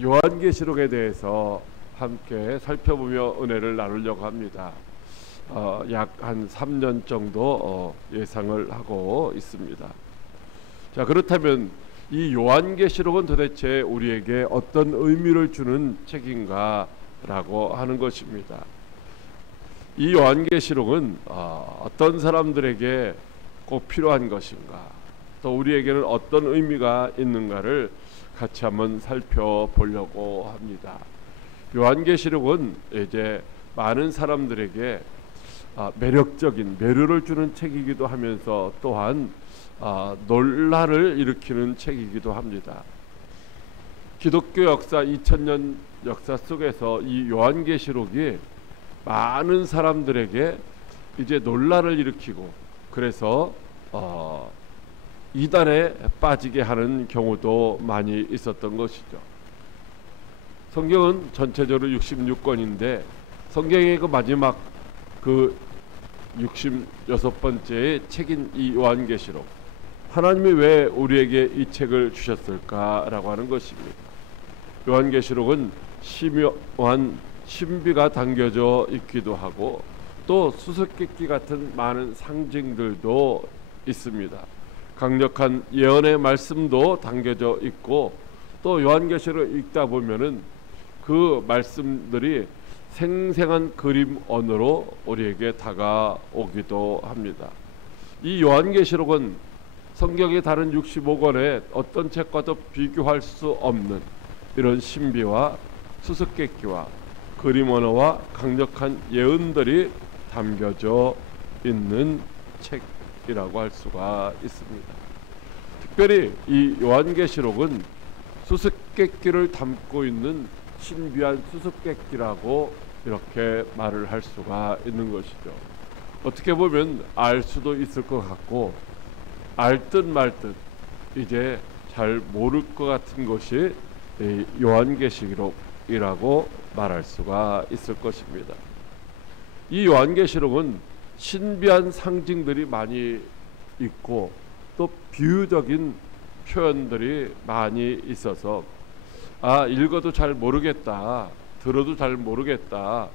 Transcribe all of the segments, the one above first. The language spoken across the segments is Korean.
요한계시록에 대해서 함께 살펴보며 은혜를 나누려고 합니다. 약 한 3년 정도 예상을 하고 있습니다. 자, 그렇다면 이 요한계시록은 도대체 우리에게 어떤 의미를 주는 책인가라고 하는 것입니다. 이 요한계시록은 어떤 사람들에게 꼭 필요한 것인가, 또 우리에게는 어떤 의미가 있는가를 같이 한번 살펴보려고 합니다. 요한계시록은 이제 많은 사람들에게 매력적인 매료를 주는 책이기도 하면서 또한 논란을 일으키는 책이기도 합니다. 기독교 역사 2000년 역사 속에서 이 요한계시록이 많은 사람들에게 이제 논란을 일으키고, 그래서 이단에 빠지게 하는 경우도 많이 있었던 것이죠. 성경은 전체적으로 66권인데 성경의 그 마지막 그 66번째의 책인 이 요한계시록, 하나님이 왜 우리에게 이 책을 주셨을까라고 하는 것입니다. 요한계시록은 심오한 신비가 담겨져 있기도 하고 또 수수께끼 같은 많은 상징들도 있습니다. 강력한 예언의 말씀도 담겨져 있고, 또 요한계시록을 읽다 보면은 그 말씀들이 생생한 그림 언어로 우리에게 다가오기도 합니다. 이 요한계시록은 성경의 다른 65권의 어떤 책과도 비교할 수 없는 이런 신비와 수수께끼와 그림 언어와 강력한 예언들이 담겨져 있는 책이라고 할 수가 있습니다. 특별히 이 요한계시록은 수수께끼를 담고 있는 신비한 수수께끼라고 이렇게 말을 할 수가 있는 것이죠. 어떻게 보면 알 수도 있을 것 같고 알 듯 말 듯 이제 잘 모를 것 같은 것이 요한계시록이라고 말할 수가 있을 것입니다. 이 요한계시록은 신비한 상징들이 많이 있고 또 비유적인 표현들이 많이 있어서 읽어도 잘 모르겠다, 들어도 잘 모르겠다,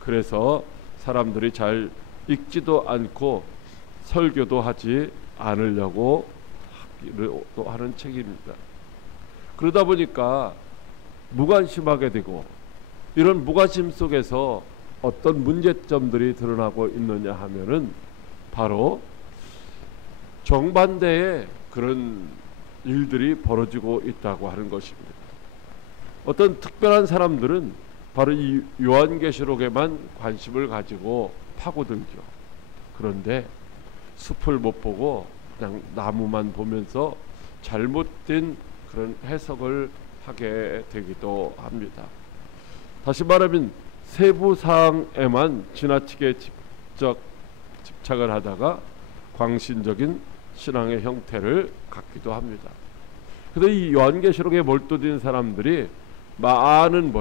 그래서 사람들이 잘 읽지도 않고 설교도 하지 않으려고 하는 책입니다. 그러다 보니까 무관심하게 되고, 이런 무관심 속에서 어떤 문제점들이 드러나고 있느냐 하면은 바로 정반대의 그런 일들이 벌어지고 있다고 하는 것입니다. 어떤 특별한 사람들은 바로 이 요한계시록에만 관심을 가지고 파고들죠. 그런데 숲을 못 보고 그냥 나무만 보면서 잘못된 그런 해석을 하게 되기도 합니다. 다시 말하면 세부 사항에만 지나치게 집착을 하다가 광신적인 신앙의 형태를 갖기도 합니다. 그래서 이 요한계시록에 몰두된 사람들이 많은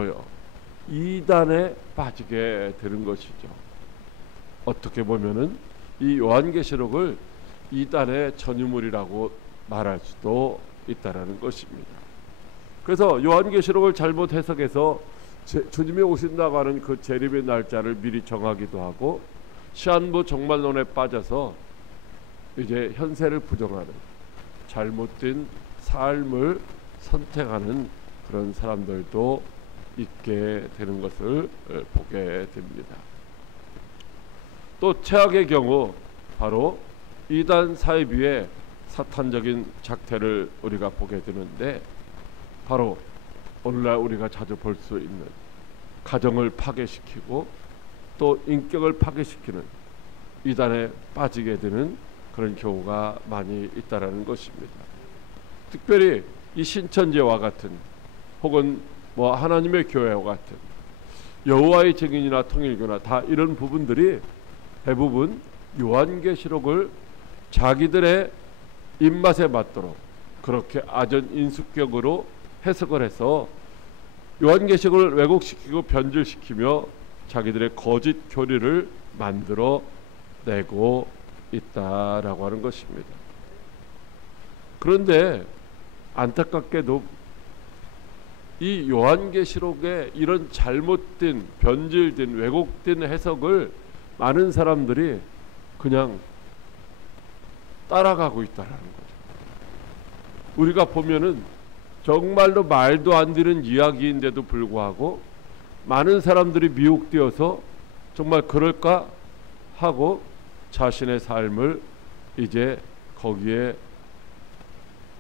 이단에 빠지게 되는 것이죠. 어떻게 보면은 이 요한계시록을 이단의 전유물이라고 말할 수도 있다라는 것입니다. 그래서 요한계시록을 잘못 해석해서 주님이 오신다고 하는 그 재림의 날짜를 미리 정하기도 하고, 시한부 종말론에 빠져서 이제 현세를 부정하는 잘못된 삶을 선택하는 그런 사람들도 있게 되는 것을 보게 됩니다. 또 최악의 경우 바로 이단 사이비의 사탄적인 작태를 우리가 보게 되는데, 바로 오늘날 우리가 자주 볼 수 있는 가정을 파괴시키고 또 인격을 파괴시키는 이단에 빠지게 되는 그런 경우가 많이 있다라는 것입니다. 특별히 이 신천지와 같은, 혹은 하나님의 교회와 같은, 여호와의 증인이나 통일교나 다 이런 부분들이 대부분 요한계시록을 자기들의 입맛에 맞도록 그렇게 아전인수격으로 해석을 해서 요한계시록을 왜곡시키고 변질시키며 자기들의 거짓 교리를 만들어 내고 있다라고 하는 것입니다. 그런데 안타깝게도 이 요한계시록의 이런 잘못된, 변질된, 왜곡된 해석을 많은 사람들이 그냥 따라가고 있다는 거죠. 우리가 보면은 정말로 말도 안 되는 이야기인데도 불구하고 많은 사람들이 미혹되어서 정말 그럴까 하고 자신의 삶을 이제 거기에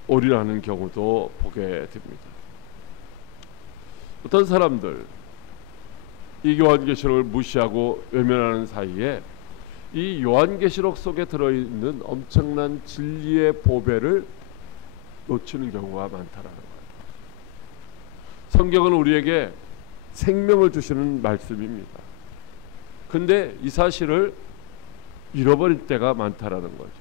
올인하는 경우도 보게 됩니다. 어떤 사람들 이 요한계시록을 무시하고 외면하는 사이에 이 요한계시록 속에 들어있는 엄청난 진리의 보배를 놓치는 경우가 많다라는 거예요. 성경은 우리에게 생명을 주시는 말씀입니다. 근데 이 사실을 잃어버릴 때가 많다라는 거죠.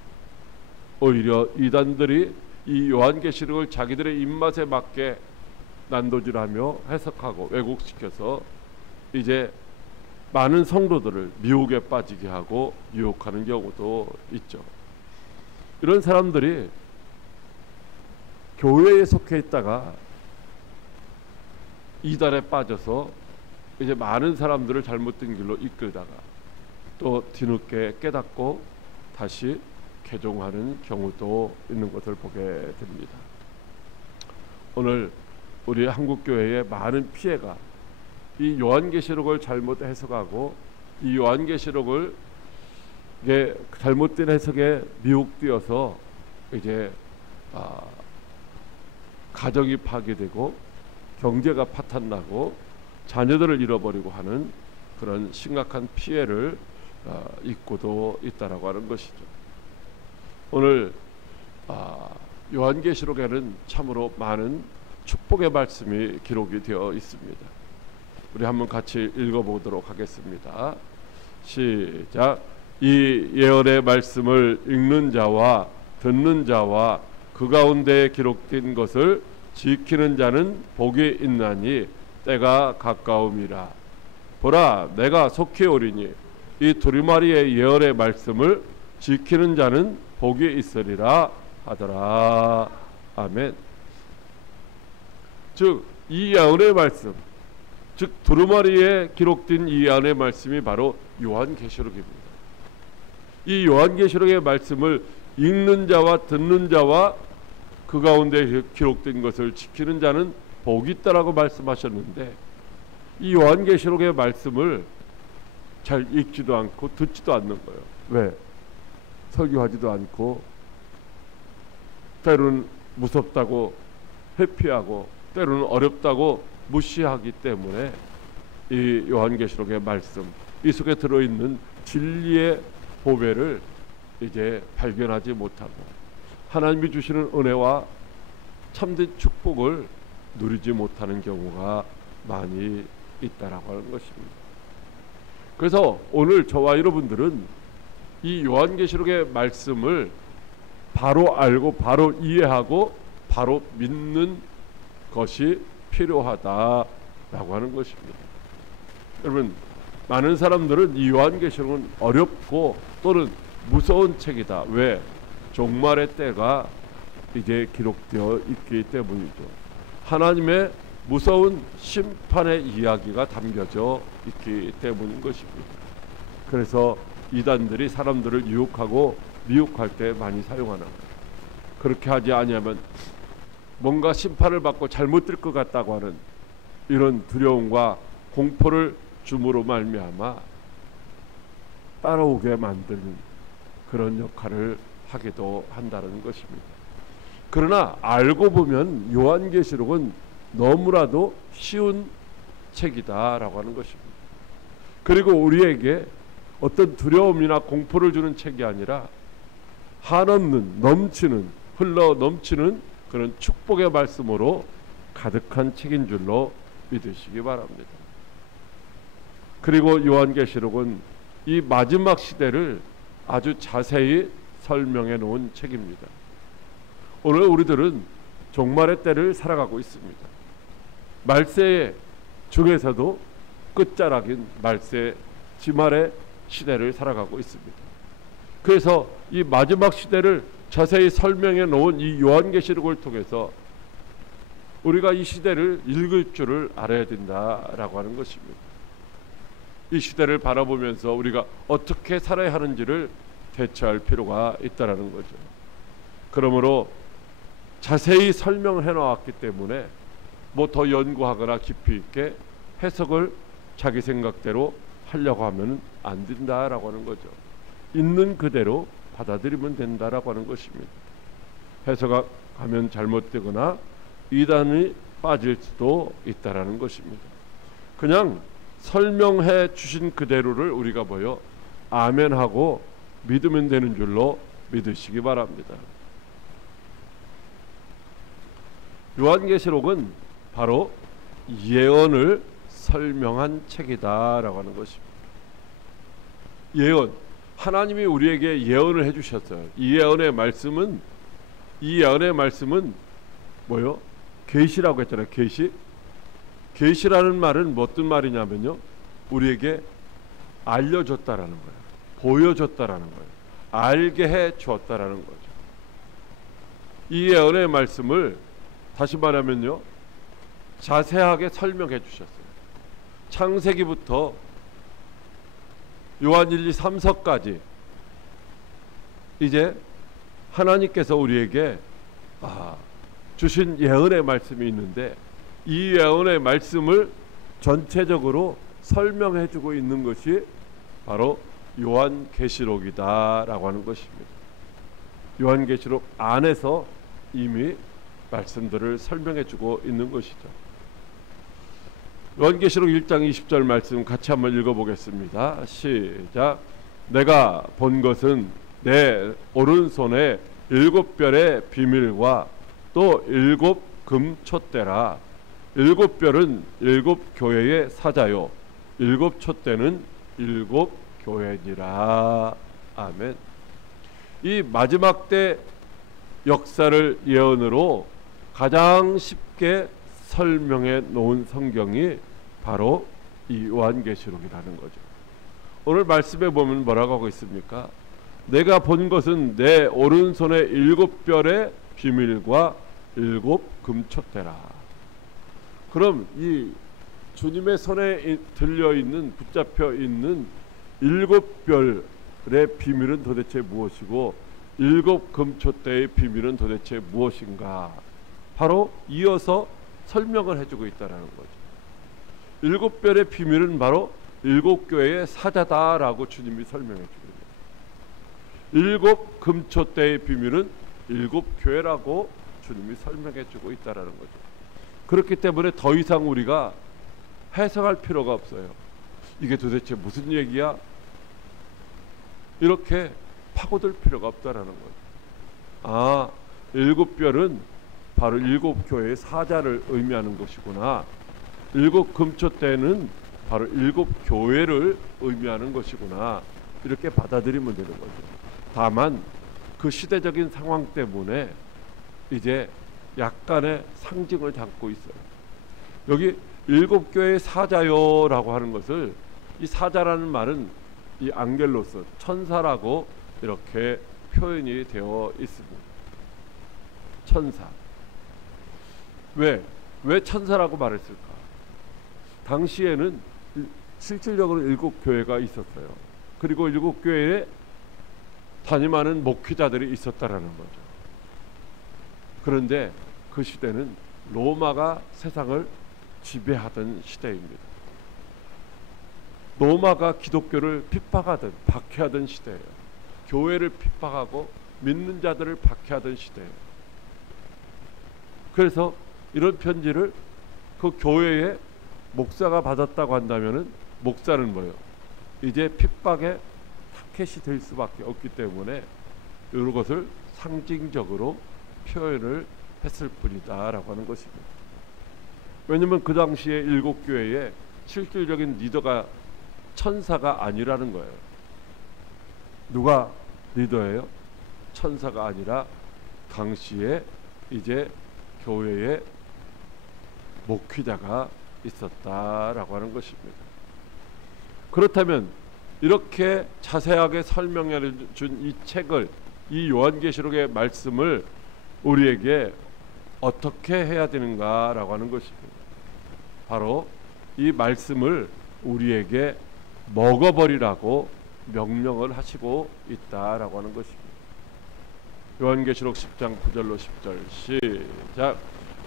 오히려 이단들이 이 요한계시록을 자기들의 입맛에 맞게 난도질하며 해석하고 왜곡시켜서 이제 많은 성도들을 미혹에 빠지게 하고 유혹하는 경우도 있죠. 이런 사람들이 교회에 속해 있다가 이단에 빠져서 이제 많은 사람들을 잘못된 길로 이끌다가 또 뒤늦게 깨닫고 다시 개종하는 경우도 있는 것을 보게 됩니다. 오늘 우리 한국교회의 많은 피해가 이 요한계시록을 잘못 해석하고 이 요한계시록을 잘못된 해석에 미혹되어서 이제 가정이 파괴되고 경제가 파탄나고 자녀들을 잃어버리고 하는 그런 심각한 피해를 입고도 있다라고 하는 것이죠. 오늘 요한계시록에는 참으로 많은 축복의 말씀이 기록이 되어 있습니다. 우리 한번 같이 읽어보도록 하겠습니다. 시작. 이 예언의 말씀을 읽는 자와 듣는 자와 그 가운데 기록된 것을 지키는 자는 복이 있나니 때가 가까움이라. 보라, 내가 속히 오리니 이 두루마리의 예언의 말씀을 지키는 자는 복이 있으리라 하더라. 아멘. 즉 이 예언의 말씀, 즉 두루마리에 기록된 이 예언의 말씀이 바로 요한계시록입니다. 이 요한계시록의 말씀을 읽는 자와 듣는 자와 그 가운데 기록된 것을 지키는 자는 복이 있다라고 말씀하셨는데, 이 요한계시록의 말씀을 잘 읽지도 않고 듣지도 않는 거예요. 왜? 설교하지도 않고 때로는 무섭다고 회피하고 때로는 어렵다고 무시하기 때문에 이 요한계시록의 말씀, 이 속에 들어있는 진리의 보배를 이제 발견하지 못하고 하나님이 주시는 은혜와 참된 축복을 누리지 못하는 경우가 많이 있다라고 하는 것입니다. 그래서 오늘 저와 여러분들은 이 요한계시록의 말씀을 바로 알고 바로 이해하고 바로 믿는 것이 필요하다라고 하는 것입니다. 여러분, 많은 사람들은 이 요한계시록은 어렵고 또는 무서운 책이다. 왜? 종말의 때가 이제 기록되어 있기 때문이죠. 하나님의 무서운 심판의 이야기가 담겨져 있기 때문인 것입니다. 그래서 이단들이 사람들을 유혹하고 미혹할 때 많이 사용하는 거예요. 그렇게 하지 아니하면 뭔가 심판을 받고 잘못될 것 같다고 하는 이런 두려움과 공포를 줌으로 말미암아 따라오게 만드는 그런 역할을 하기도 한다는 것입니다. 그러나 알고 보면 요한계시록은 너무나도 쉬운 책이다라고 하는 것입니다. 그리고 우리에게 어떤 두려움이나 공포를 주는 책이 아니라 한없는 넘치는 흘러 넘치는 그런 축복의 말씀으로 가득한 책인 줄로 믿으시기 바랍니다. 그리고 요한계시록은 이 마지막 시대를 아주 자세히 설명해 놓은 책입니다. 오늘 우리들은 종말의 때를 살아가고 있습니다. 말세 중에서도 끝자락인 말세 지말의 시대를 살아가고 있습니다. 그래서 이 마지막 시대를 자세히 설명해 놓은 이 요한계시록을 통해서 우리가 이 시대를 읽을 줄을 알아야 된다라고 하는 것입니다. 이 시대를 바라보면서 우리가 어떻게 살아야 하는지를 대처할 필요가 있다라는 거죠. 그러므로 자세히 설명을 해놓았기 때문에 뭐 더 연구하거나 깊이 있게 해석을 자기 생각대로 하려고 하면 안 된다라고 하는 거죠. 있는 그대로 받아들이면 된다라고 하는 것입니다. 해석하면 잘못되거나 이단이 빠질 수도 있다라는 것입니다. 그냥 설명해 주신 그대로를 우리가 아멘하고 믿으면 되는 줄로 믿으시기 바랍니다. 요한계시록은 바로 예언을 설명한 책이다라고 하는 것입니다. 예언, 하나님이 우리에게 예언을 해주셨어요. 이 예언의 말씀은 뭐요? 계시라고 했잖아요. 계시라는 말은 뭐 어떤 말이냐면요, 우리에게 알려줬다라는 거예요. 보여줬다라는 거예요. 알게 해 주었다라는 거죠. 이 예언의 말씀을 다시 말하면요, 자세하게 설명해 주셨어요. 창세기부터 요한 1, 2, 3서까지 이제 하나님께서 우리에게 주신 예언의 말씀이 있는데, 이 예언의 말씀을 전체적으로 설명해 주고 있는 것이 바로 요한계시록이다라고 하는 것입니다. 요한계시록 안에서 이미 말씀들을 설명해 주고 있는 것이죠. 요한계시록 1장 20절 말씀 같이 한번 읽어보겠습니다. 시작. 내가 본 것은 내 오른손에 7별의 비밀과 또 7 금촛대라. 7별은 7 교회의 사자요 7 촛대는 7 교회니라. 아멘. 이 마지막 때 역사를 예언으로 가장 쉽게 설명해 놓은 성경이 바로 이 요한계시록이라는 거죠. 오늘 말씀에 보면 뭐라고 하고 있습니까? 내가 본 것은 내 오른손에 7별의 비밀과 7 금촛대라. 그럼 이 주님의 손에 들려있는, 붙잡혀 있는 7별의 비밀은 도대체 무엇이고 7 금촛대의 비밀은 도대체 무엇인가? 바로 이어서 설명을 해주고 있다는 거죠. 7별의 비밀은 바로 7 교회의 사자다라고 주님이 설명해 주고 있는 거죠. 7 금촛대의 비밀은 7 교회라고 주님이 설명해 주고 있다는 거죠. 그렇기 때문에 더 이상 우리가 해석할 필요가 없어요. 이게 도대체 무슨 얘기야? 이렇게 파고들 필요가 없다라는 거죠. 7별은 바로 7 교회의 사자를 의미하는 것이구나. 7 금촛대는 바로 7 교회를 의미하는 것이구나. 이렇게 받아들이면 되는 거죠. 다만 그 시대적인 상황 때문에 이제 약간의 상징을 담고 있어요. 여기 7 교회의 사자요라고 하는 것을, 이 사자라는 말은 이 앙겔로스, 천사라고 이렇게 표현이 되어 있습니다. 천사. 왜 천사라고 말했을까? 당시에는 실질적으로 7 교회가 있었어요. 그리고 7 교회에 담임하는 목회자들이 있었다라는 거죠. 그런데 그 시대는 로마가 세상을 지배하던 시대입니다. 로마가 기독교를 핍박하던, 박해하던 시대예요. 교회를 핍박하고 믿는 자들을 박해하던 시대예요. 그래서 이런 편지를 그 교회의 목사가 받았다고 한다면은, 목사는 뭐예요? 이제 핍박의 타켓이 될 수밖에 없기 때문에 이런 것을 상징적으로 표현을 했을 뿐이다라고 하는 것입니다. 왜냐하면 그 당시에 7 교회의 실질적인 리더가 천사가 아니라는 거예요. 누가 리더예요? 천사가 아니라 당시에 이제 교회의 목회자가 있었다라고 하는 것입니다. 그렇다면 이렇게 자세하게 설명해 준 이 책을, 이 요한계시록의 말씀을 우리에게 어떻게 해야 되는가라고 하는 것입니다. 바로 이 말씀을 우리에게 먹어버리라고 명령을 하시고 있다라고 하는 것입니다. 요한계시록 10장 9절로 10절 시작.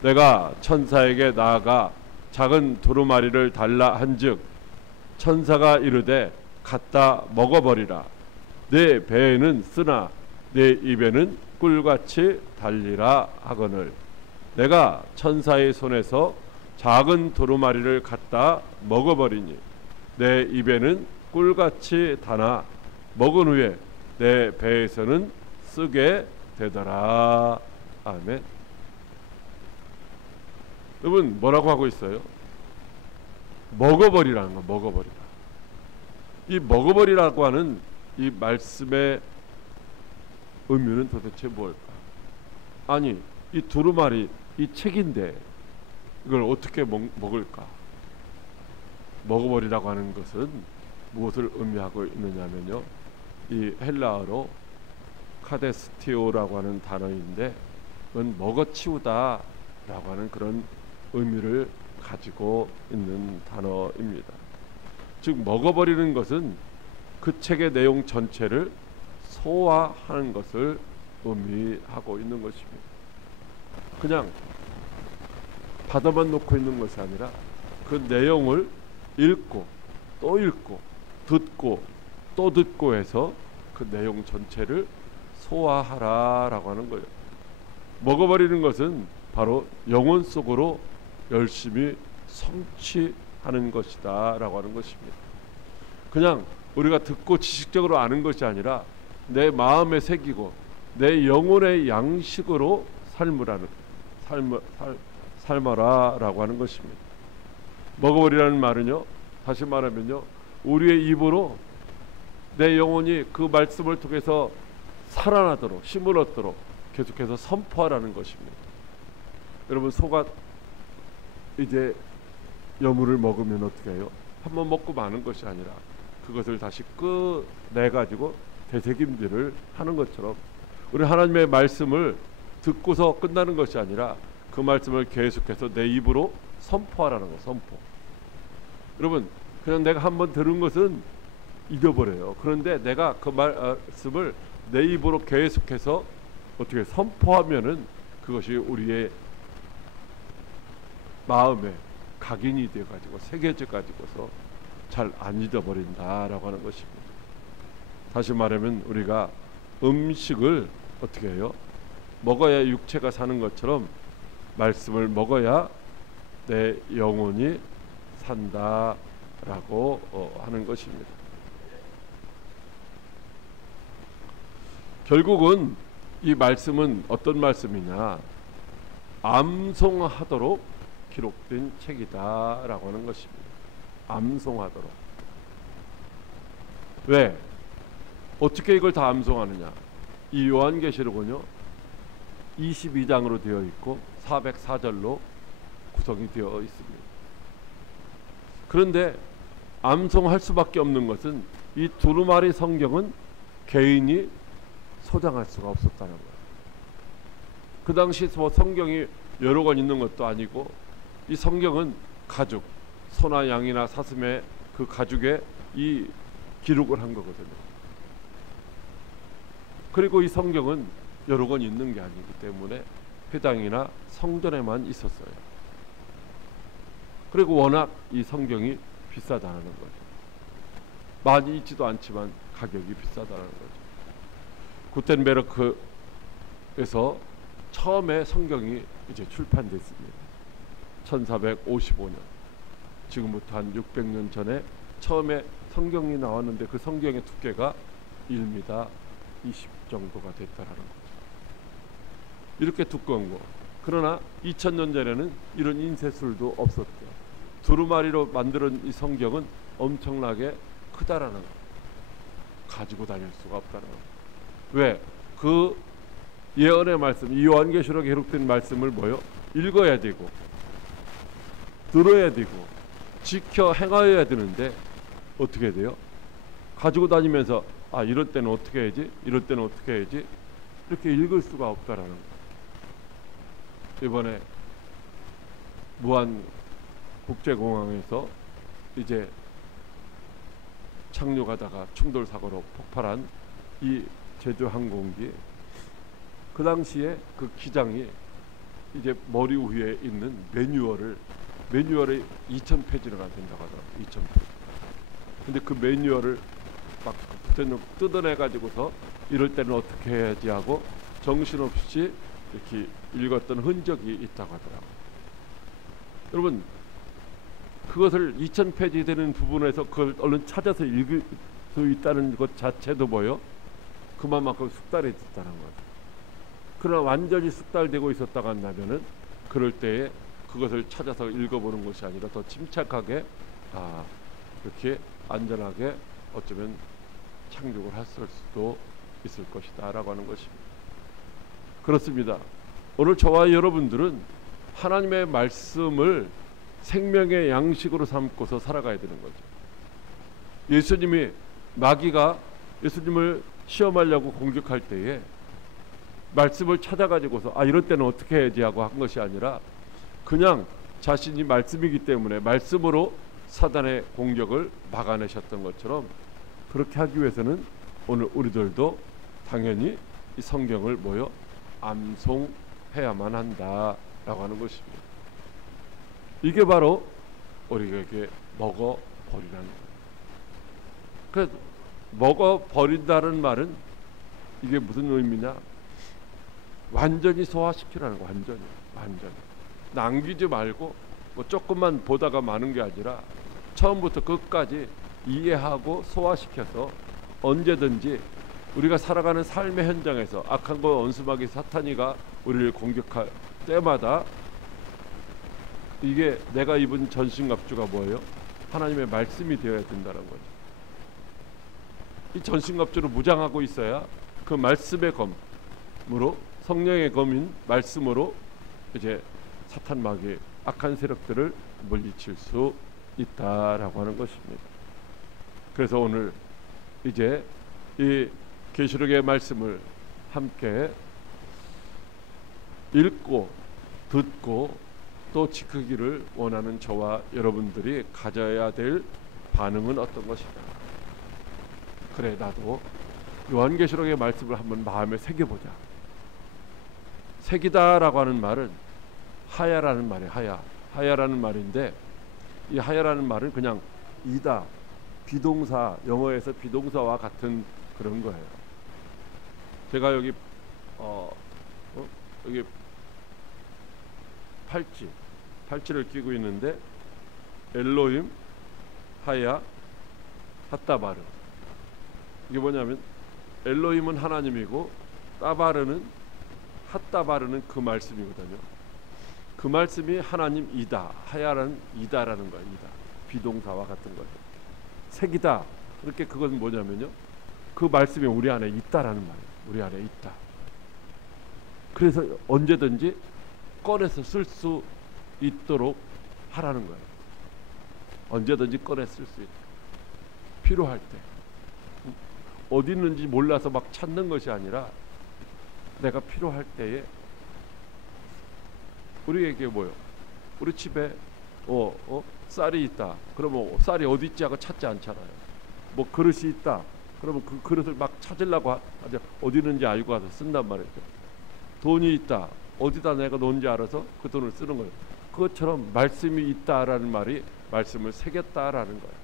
내가 천사에게 나아가 작은 두루마리를 달라 한즉 천사가 이르되 갖다 먹어버리라. 내 배에는 쓰나 내 입에는 꿀같이 달리라 하거늘 내가 천사의 손에서 작은 두루마리를 갖다 먹어버리니 내 입에는 꿀같이 다나 먹은 후에 내 배에서는 쓰게 되더라. 아멘. 여러분 뭐라고 하고 있어요? 먹어버리라는 거. 먹어버리라. 이 먹어버리라고 하는 이 말씀의 의미는 도대체 뭘까? 아니 이 두루마리 이 책인데 이걸 어떻게 먹을까? 먹어버리라고 하는 것은 무엇을 의미하고 있느냐면요, 이 헬라어로 카데스티오라고 하는 단어인데 그건 먹어치우다 라고 하는 그런 의미를 가지고 있는 단어입니다. 즉 먹어버리는 것은 그 책의 내용 전체를 소화하는 것을 의미하고 있는 것입니다. 그냥 받아만 놓고 있는 것이 아니라 그 내용을 읽고 또 읽고 듣고 또 듣고 해서 그 내용 전체를 소화하라라고 하는 거예요. 먹어버리는 것은 바로 영혼 속으로 열심히 성취하는 것이다 라고 하는 것입니다. 그냥 우리가 듣고 지식적으로 아는 것이 아니라 내 마음에 새기고 내 영혼의 양식으로 삶아라 라고 하는 것입니다. 먹어버리라는 말은요, 다시 말하면요, 우리의 입으로 내 영혼이 그 말씀을 통해서 살아나도록 힘을 얻도록 계속해서 선포하라는 것입니다. 여러분 소가 이제 여물을 먹으면 어떻게 해요? 한번 먹고 마는 것이 아니라 그것을 다시 꺼내가지고 되새김질을 하는 것처럼 우리 하나님의 말씀을 듣고서 끝나는 것이 아니라 그 말씀을 계속해서 내 입으로 선포하라는 거. 선포. 여러분 그냥 내가 한번 들은 것은 잊어버려요. 그런데 내가 그 말씀을 내 입으로 계속해서 어떻게 선포하면은 그것이 우리의 마음에 각인이 되어가지고 새겨져 가지고서 잘 안 잊어버린다라고 하는 것입니다. 다시 말하면 우리가 음식을 어떻게 해요? 먹어야 육체가 사는 것처럼 말씀을 먹어야 내 영혼이 산다라고 하는 것입니다. 결국은 이 말씀은 어떤 말씀이냐? 암송하도록 기록된 책이다라고 하는 것입니다. 암송하도록. 왜? 어떻게 이걸 다 암송하느냐? 이 요한계시록은요 22장으로 되어 있고 404절로 구성이 되어 있습니다. 그런데 암송할 수밖에 없는 것은 이 두루마리 성경은 개인이 소장할 수가 없었다는 거예요. 그 당시 성경이 여러 권 있는 것도 아니고 이 성경은 가죽, 소나 양이나 사슴의 그 가죽에 이 기록을 한 거거든요. 그리고 이 성경은 여러 권 있는 게 아니기 때문에 회당이나 성전에만 있었어요. 그리고 워낙 이 성경이 비싸다는 거죠. 많이 있지도 않지만 가격이 비싸다는 거죠. 구텐베르크에서 처음에 성경이 이제 출판됐습니다. 1455년. 지금부터 한 600년 전에 처음에 성경이 나왔는데 그 성경의 두께가 1m 20 정도가 됐다라는 거죠. 이렇게 두꺼운 거. 그러나 2000년 전에는 이런 인쇄술도 없었대요. 두루마리로 만든 이 성경은 엄청나게 크다라는 거. 가지고 다닐 수가 없다는 거. 왜? 그 예언의 말씀, 이 요한계시록에 기록된 말씀을 뭐요? 읽어야 되고 들어야 되고 지켜 행하여야 되는데 어떻게 돼요? 가지고 다니면서 아 이럴 때는 어떻게 해야지? 이럴 때는 어떻게 해야지? 이렇게 읽을 수가 없다라는 거예요. 이번에 무안 국제공항에서 이제 착륙하다가 충돌 사고로 폭발한 이 제주 항공기, 그 당시에 그 기장이 이제 머리 위에 있는 매뉴얼이 2,000페이지가 된다고 하더라고요. 2,000페이지. 근데 그 매뉴얼을 막 뜯어내 가지고서 이럴 때는 어떻게 해야지 하고 정신없이 이렇게 읽었던 흔적이 있다고 하더라고요. 여러분, 그것을 2,000페이지 되는 부분에서 그걸 얼른 찾아서 읽을 수 있다는 것 자체도 뭐요? 그만큼 숙달해졌다는 거죠. 그러나 완전히 숙달되고 있었다고 한다면은 그럴 때에 그것을 찾아서 읽어보는 것이 아니라 더 침착하게 이렇게 안전하게 어쩌면 착륙을 했을 수도 있을 것이다 라고 하는 것입니다. 그렇습니다. 오늘 저와 여러분들은 하나님의 말씀을 생명의 양식으로 삼고서 살아가야 되는 거죠. 예수님이 마귀가 예수님을 시험하려고 공격할 때에 말씀을 찾아가지고서 이럴 때는 어떻게 해야지 하고 한 것이 아니라 그냥 자신이 말씀이기 때문에 말씀으로 사단의 공격을 막아내셨던 것처럼 그렇게 하기 위해서는 오늘 우리들도 당연히 이 성경을 암송해야만 한다라고 하는 것입니다. 이게 바로 우리에게 먹어버리라는 거예요. 그래서 먹어버린다는 말은 이게 무슨 의미냐? 완전히 소화시키라는 거. 완전히 남기지 말고 조금만 보다가 마는 게 아니라 처음부터 끝까지 이해하고 소화시켜서 언제든지 우리가 살아가는 삶의 현장에서 악한 거 원수마귀 사탄이가 우리를 공격할 때마다 이게 내가 입은 전신갑주가 뭐예요? 하나님의 말씀이 되어야 된다는 거죠. 이 전신갑주를 무장하고 있어야 그 말씀의 검으로, 성령의 검인 말씀으로 이제 사탄 마귀 악한 세력들을 물리칠 수 있다라고 하는 것입니다. 그래서 오늘 이제 이 계시록의 말씀을 함께 읽고 듣고 또 지키기를 원하는 저와 여러분들이 가져야 될 반응은 어떤 것이냐? 그래, 나도 요한계시록의 말씀을 한번 마음에 새겨보자. 새기다라고 하는 말은 하야라는 말이에요. 하야라는 말인데 이 하야라는 말은 그냥 이다, 비동사, 영어에서 비동사와 같은 그런 거예요. 제가 여기 여기 팔찌를 끼고 있는데 엘로힘, 하야, 핫다바르. 이게 뭐냐면 엘로힘은 하나님이고 핫다바르는 그 말씀이거든요. 그 말씀이 하나님이다. 하야라는 이다라는 거예요. 이다. 비동사와 같은 거예요. 색이다. 그렇게 그것은 뭐냐면요, 그 말씀이 우리 안에 있다라는 말이에요. 우리 안에 있다. 그래서 언제든지 꺼내서 쓸 수 있도록 하라는 거예요. 언제든지 꺼내 쓸 수 있도록. 필요할 때. 어디 있는지 몰라서 막 찾는 것이 아니라 내가 필요할 때에 우리에게 뭐요? 우리 집에 쌀이 있다. 그러면 쌀이 어디 있지 하고 찾지 않잖아요. 뭐 그릇이 있다. 그러면 그 그릇을 막 찾으려고 하죠. 어디 있는지 알고 가서 쓴단 말이죠. 돈이 있다. 어디다 내가 놓은지 알아서 그 돈을 쓰는 거예요. 그것처럼 말씀이 있다라는 말이 말씀을 새겼다라는 거예요.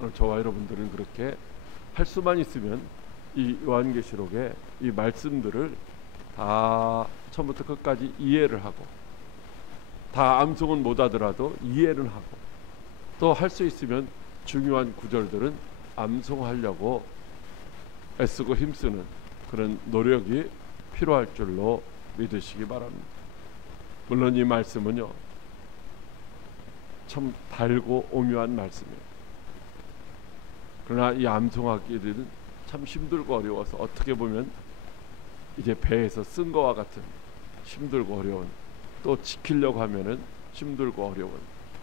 오늘 저와 여러분들은 그렇게 할 수만 있으면 이 요한계시록의 이 말씀들을 다 처음부터 끝까지 이해를 하고, 다 암송은 못하더라도 이해를 하고, 또 할 수 있으면 중요한 구절들은 암송하려고 애쓰고 힘쓰는 그런 노력이 필요할 줄로 믿으시기 바랍니다. 물론 이 말씀은요, 참 달고 오묘한 말씀이에요. 그러나 이 암송하기는 참 힘들고 어려워서 어떻게 보면 이제 배에서 쓴 거와 같은 힘들고 어려운, 또 지키려고 하면은 힘들고 어려운,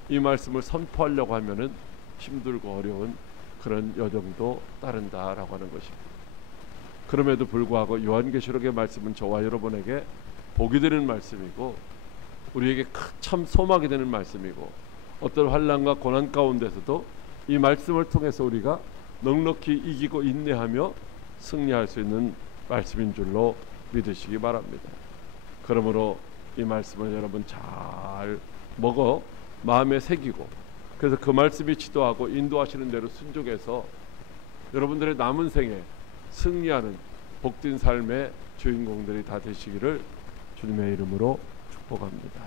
이 말씀을 선포하려고 하면은 힘들고 어려운 그런 여정도 따른다라고 하는 것입니다. 그럼에도 불구하고 요한계시록의 말씀은 저와 여러분에게 복이 되는 말씀이고 우리에게 참 소망이 되는 말씀이고 어떤 환난과 고난 가운데서도 이 말씀을 통해서 우리가 넉넉히 이기고 인내하며 승리할 수 있는 말씀인 줄로 믿으시기 바랍니다. 그러므로 이 말씀을 여러분 잘 먹어 마음에 새기고 그래서 그 말씀이 지도하고 인도하시는 대로 순종해서 여러분들의 남은 생에 승리하는 복된 삶의 주인공들이 다 되시기를 주님의 이름으로 축복합니다.